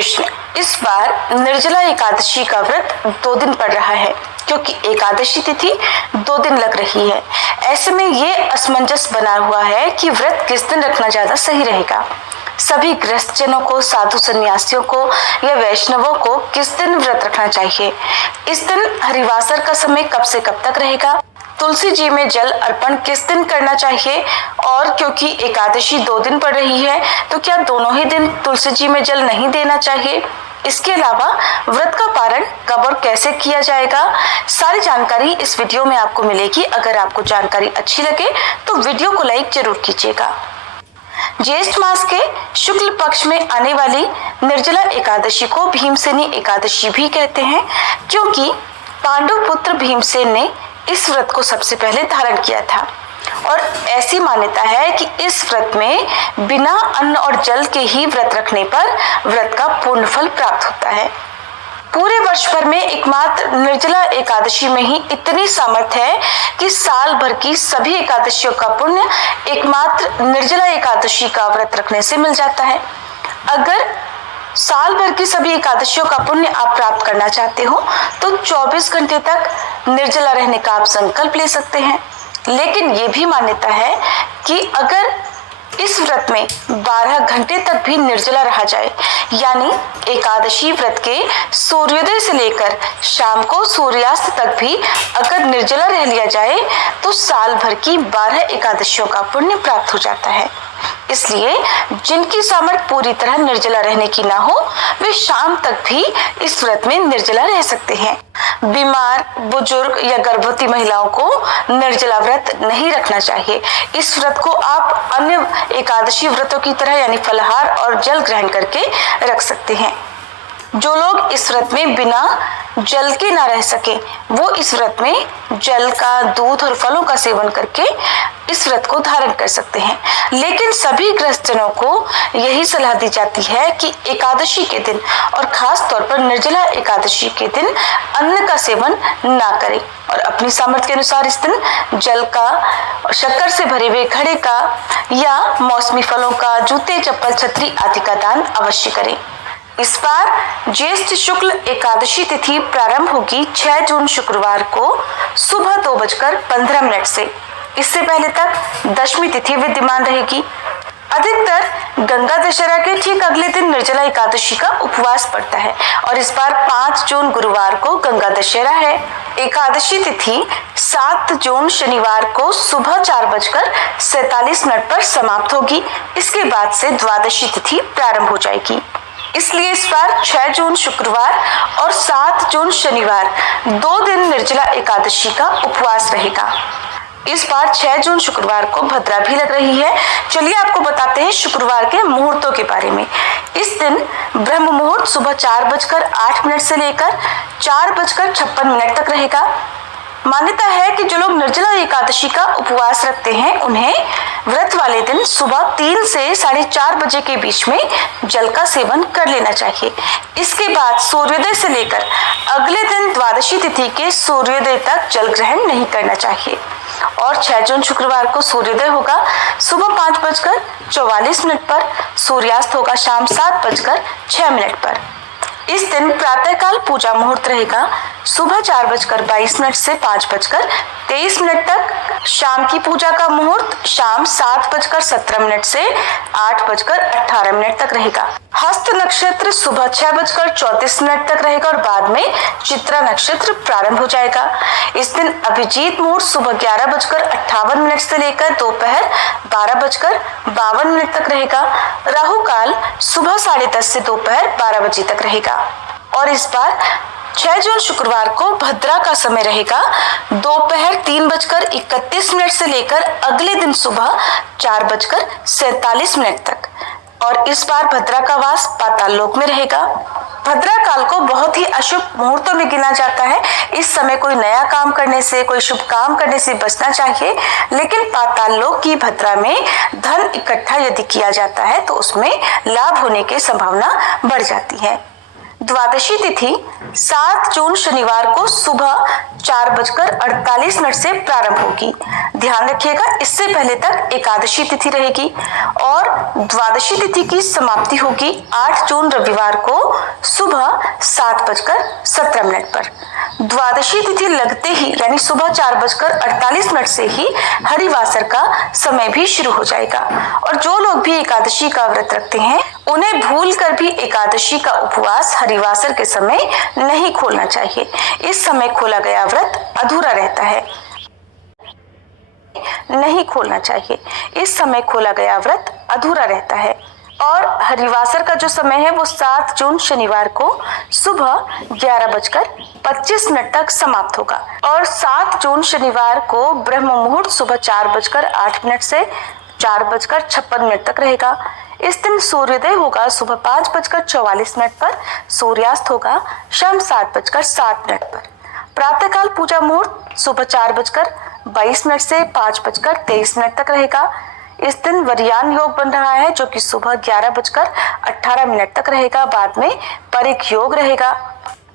प्रश्न, इस बार निर्जला एकादशी का व्रत 2 दिन पड़ रहा है क्योंकि एकादशी तिथि 2 दिन लग रही है। ऐसे में ये असमंजस बना हुआ है कि व्रत किस दिन रखना ज्यादा सही रहेगा। सभी गृहस्थ जनों को, साधु संन्यासियों को या वैष्णवों को किस दिन व्रत रखना चाहिए? इस दिन हरिवासर का समय कब से कब तक रहेगा? तुलसी जी में जल अर्पण किस दिन करना चाहिए? और क्योंकि एकादशी 2 दिन पड़ रही है तो क्या दोनों ही दिन तुलसी जी में जल नहीं देना चाहिए? इसके अलावा व्रत का पारण कब और कैसे किया जाएगा, सारी जानकारी इस वीडियो में आपको मिलेगी। अगर आपको जानकारी अच्छी लगे तो वीडियो को लाइक जरूर कीजिएगा। ज्येष्ठ मास के शुक्ल पक्ष में आने वाली निर्जला एकादशी को भीमसेनी एकादशी भी कहते हैं, क्योंकि पांडु पुत्र भीमसेन ने इस व्रत को सबसे पहले धारण किया था और ऐसी मान्यता है कि इस व्रत में बिना अन्न और जल के ही व्रत रखने पर व्रत का पूर्ण फल प्राप्त होता है। पूरे वर्ष भर में एकमात्र निर्जला एकादशी में ही इतनी सामर्थ्य है कि साल भर की सभी एकादशियों का पुण्य एकमात्र निर्जला एकादशी का व्रत रखने से मिल जाता है। अगर साल भर की सभी एकादशियों का पुण्य आप प्राप्त करना चाहते हो तो 24 घंटे तक निर्जला रहने का आप संकल्प ले सकते हैं। लेकिन ये भी मान्यता है कि अगर इस व्रत में 12 घंटे तक भी निर्जला रहा जाए, यानी एकादशी व्रत के सूर्योदय से लेकर शाम को सूर्यास्त तक भी अगर निर्जला रह लिया जाए तो साल भर की 12 एकादशियों का पुण्य प्राप्त हो जाता है। इसलिए जिनकी सामर्थ्य पूरी तरह निर्जला रहने की ना हो वे शाम तक भी इस व्रत में निर्जला रह सकते हैं। बीमार, बुजुर्ग या गर्भवती महिलाओं को निर्जला व्रत नहीं रखना चाहिए। इस व्रत को आप अन्य एकादशी व्रतों की तरह यानी फलाहार और जल ग्रहण करके रख सकते हैं। जो लोग इस व्रत में बिना जल के ना रह सके वो इस व्रत में जल का, दूध और फलों का सेवन करके इस व्रत को धारण कर सकते हैं। लेकिन सभी गृहस्थजनों को यही सलाह दी जाती है कि एकादशी के दिन और खास तौर पर निर्जला एकादशी के दिन अन्न का सेवन ना करें और अपनी सामर्थ्य के अनुसार इस दिन जल का, शक्कर से भरे हुए घड़े का या मौसमी फलों का, जूते, चप्पल, छतरी आदि का दान अवश्य करें। इस बार ज्येष्ठ शुक्ल एकादशी तिथि प्रारंभ होगी 6 जून शुक्रवार को सुबह 2:15 से। इससे पहले तक दशमी तिथि विद्यमान रहेगी। अधिकतर गंगा दशहरा के ठीक अगले दिन निर्जला एकादशी का उपवास पड़ता है और इस बार 5 जून गुरुवार को गंगा दशहरा है। एकादशी तिथि 7 जून शनिवार को सुबह 4:47 पर समाप्त होगी। इसके बाद से द्वादशी तिथि प्रारंभ हो जाएगी। इसलिए इस बार 6 जून शुक्रवार और 7 जून शनिवार 2 दिन निर्जला एकादशी का उपवास रहेगा। इस बार 6 जून शुक्रवार को भद्रा भी लग रही है। चलिए आपको बताते हैं शुक्रवार के मुहूर्तों के बारे में। इस दिन ब्रह्म मुहूर्त सुबह 4:08 से लेकर 4:56 तक रहेगा। मान्यता है कि जो लोग निर्जला एकादशी का उपवास रखते हैं उन्हें व्रत वाले दिन सुबह 3 से 4:30 बजे के बीच में जल का सेवन कर लेना चाहिए। इसके बाद सूर्योदय से लेकर अगले दिन द्वादशी तिथि के सूर्योदय तक जल ग्रहण नहीं करना चाहिए। और 6 जून शुक्रवार को सूर्योदय होगा सुबह 5:44 पर, सूर्यास्त होगा शाम 7:06 पर। इस दिन प्रातःकाल पूजा मुहूर्त रहेगा सुबह 4:22 से 5:23 तक। शाम की पूजा का मुहूर्त शाम 7:17 से 8:18 तक रहेगा। हस्त नक्षत्र सुबह 6:34 तक रहेगा और बाद में चित्रा नक्षत्र प्रारंभ हो जाएगा। इस दिन अभिजीत मुहूर्त सुबह 11:58 से लेकर दोपहर 12:52 तक रहेगा। राहु काल सुबह 10:30 से दोपहर 12 बजे तक रहेगा। और इस बार 6 जून शुक्रवार को भद्रा का समय रहेगा दोपहर 3:31 से लेकर अगले दिन सुबह 4:47 तक। और इस बार भद्रा का वास पाताल लोक में रहेगा। भद्रा काल को बहुत ही अशुभ मुहूर्तों में गिना जाता है। इस समय कोई नया काम करने से, कोई शुभ काम करने से बचना चाहिए। लेकिन पाताल लोक की भद्रा में धन इकट्ठा यदि किया जाता है तो उसमें लाभ होने की संभावना बढ़ जाती है। द्वादशी तिथि 7 जून शनिवार को सुबह 4:48 से प्रारंभ होगी। ध्यान रखिएगा, इससे पहले तक एकादशी तिथि रहेगी और द्वादशी तिथि की समाप्ति होगी 8 जून रविवार को सुबह 7:17 पर। द्वादशी तिथि लगते ही यानी सुबह 4:48 से ही हरिवासर का समय भी शुरू हो जाएगा और जो लोग भी एकादशी का व्रत रखते हैं उन्हें भूल कर भी एकादशी का उपवास हरिवासर के समय नहीं खोलना चाहिए। इस समय खोला गया व्रत अधूरा रहता है, नहीं खोलना चाहिए। इस समय खोला गया व्रत अधूरा रहता है और हरिवासर का जो समय है वो 7 जून शनिवार को सुबह 11:25 तक समाप्त होगा और 7 जून शनिवार को ब्रह्म मुहूर्त सुबह 4:08 से 4:56 तक रहेगा। इस दिन सूर्योदय होगा सुबह 5:44 पर, सूर्यास्त होगा शाम 7:07 पर। प्रातःकाल पूजा मुहूर्त सुबह 4:22 से 5:23 तक रहेगा। इस दिन वरयान योग बन रहा है जो कि सुबह 11:18 तक रहेगा, बाद में परिक योग रहेगा।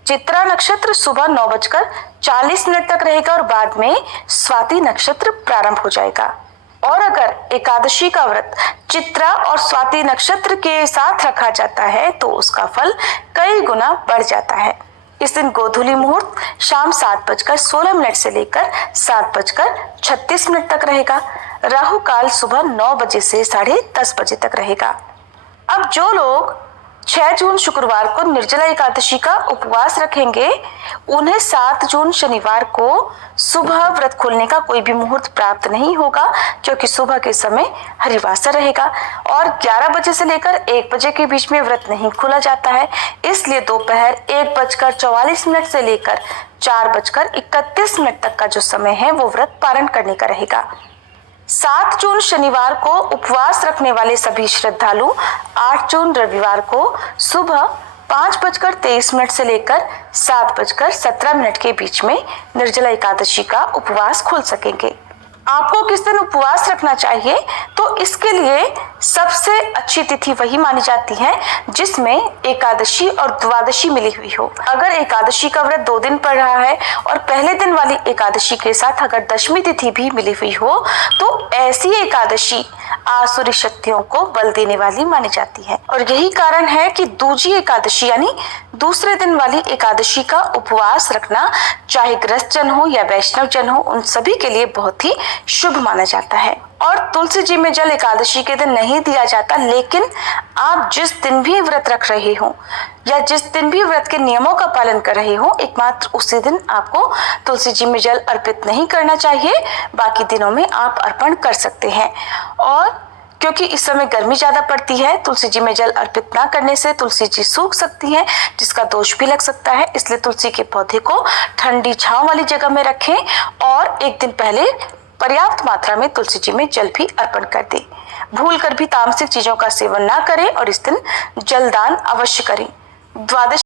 चित्रा नक्षत्र सुबह 9:40 तक रहेगा और बाद में स्वाति नक्षत्र प्रारंभ हो जाएगा। और अगर एकादशी का व्रत चित्रा और स्वाति नक्षत्र के साथ रखा जाता है तो उसका फल कई गुना बढ़ जाता है। इस दिन गोधूली मुहूर्त शाम 7:16 से लेकर 7:36 तक रहेगा। राहु काल सुबह 9 बजे से 10:30 बजे तक रहेगा। अब जो लोग 6 जून शुक्रवार को निर्जला एकादशी का उपवास रखेंगे उन्हें 7 जून शनिवार को सुबह व्रत खोलने का कोई भी मुहूर्त प्राप्त नहीं होगा क्योंकि सुबह के समय हरिवासर रहेगा और 11 बजे से लेकर 1 बजे के बीच में व्रत नहीं खोला जाता है। इसलिए दोपहर 1:44 से लेकर 4:31 तक का जो समय है वो व्रत पारण करने का रहेगा। 7 जून शनिवार को उपवास रखने वाले सभी श्रद्धालु 8 जून रविवार को सुबह 5:23 से लेकर 7:17 के बीच में निर्जला एकादशी का उपवास खोल सकेंगे। आपको किस दिन उपवास रखना चाहिए तो इसके लिए सबसे अच्छी तिथि वही मानी जाती है जिसमें एकादशी और द्वादशी मिली हुई हो। अगर एकादशी का व्रत 2 दिन पड़ रहा है और पहले दिन वाली एकादशी के साथ अगर दशमी तिथि भी मिली हुई हो तो ऐसी एकादशी आसुरी शक्तियों को बल देने वाली मानी जाती है और यही कारण है कि दूजी एकादशी यानी दूसरे दिन वाली एकादशी का उपवास रखना चाहे गृहस्थ जन हो या वैष्णव जन हो उन सभी के लिए बहुत ही शुभ माना जाता है। और तुलसी जी में जल एकादशी के दिन नहीं दिया जाता, लेकिन आप जिस दिन भी व्रत रख रहे हो या जिस दिन भी व्रत के नियमों का पालन कर रहे हो एकमात्र उसी दिन आपको तुलसी जी में जल अर्पित नहीं करना चाहिए, बाकी दिनों में आप अर्पण कर सकते हैं। और क्योंकि इस समय गर्मी ज्यादा पड़ती है, तुलसी जी में जल अर्पित ना करने से तुलसी जी सूख सकती हैं जिसका दोष भी लग सकता है। इसलिए तुलसी के पौधे को ठंडी छांव वाली जगह में रखें और एक दिन पहले पर्याप्त मात्रा में तुलसी जी में जल भी अर्पण कर दें। भूल कर भी तामसिक चीजों का सेवन ना करें और इस दिन जलदान अवश्य करें। द्वादशी